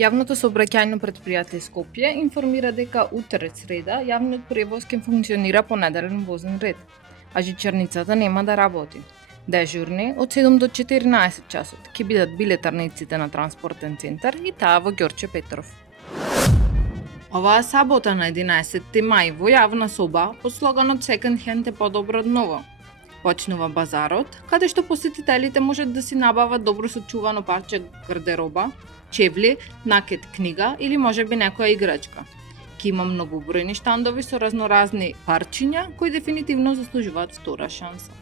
Јавното сообраќајно предпријатие Скопје информира дека утре среда јавниот превоз ќе функционира по неделен возен ред, а жичарницата нема да работи. Дежурни од 7 до 14 часот ќе бидат билетарниците на транспортен центар и таа во Ѓорче Петров. Оваа сабота на 11 мај во јавна соба под слоганот Second Hand е подобро од ново почнува базарот, каде што посетителите можат да си набават добро сочувано парче гардероба, чевли, накет книга или можеби некоја играчка. Ке има многобројни штандови со разноразни парчиња кои дефинитивно заслужуваат втора шанса.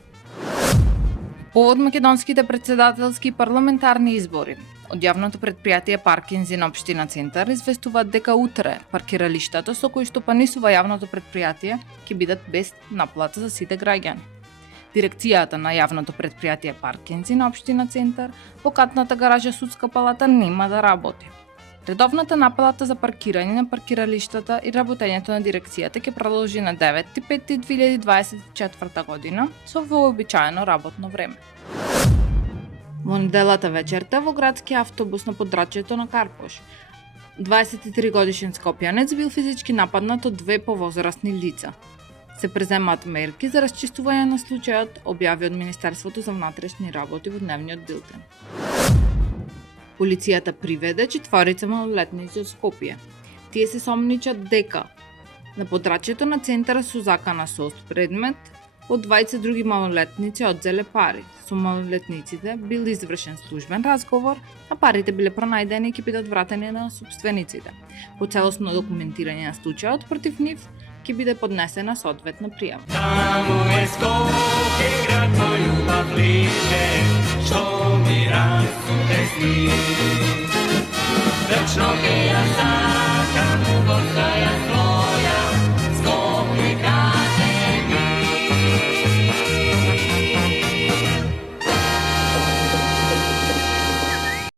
Повод македонските претседателски и парламентарни избори, од јавното предпријатие Паркинзи на општина Центар известуваат дека утре паркиралиштата со кои што панисува јавното предпријатие ќе бидат без наплата за сите граѓани. Дирекцијата на јавното предпријатие Паркинзи на општина Центар во катната гаража Судска палата нема да работи. Редовната наплата за паркирање на паркиралиштата и работењето на дирекцијата ќе продолжи на 9.5.2024 година со вообичаено работно време. Во неделата вечерта во градски автобус на подрачјето на Карпош 23 годишен скопјанец бил физички нападнат од две повозрасни лица. Се преземаат мерки за расчистување на случајот, објави од Министерството за внатрешни работи во дневниот билтен. Полицијата приведе четворица малолетници од Скопје. Тие се сомничат дека на подрачјето на центарот со закана со предмет од 20 други малолетници одзеле пари. Со малолетниците бил извршен службен разговор, а парите биле пронајдени и ќе бидат вратени на собствениците. По целосно документирање на случајот против нив ќе биде поднесена соодветна пријава. Таму е Скопје, град мој љубав лише, што ми расте сни. Вечно ќе ја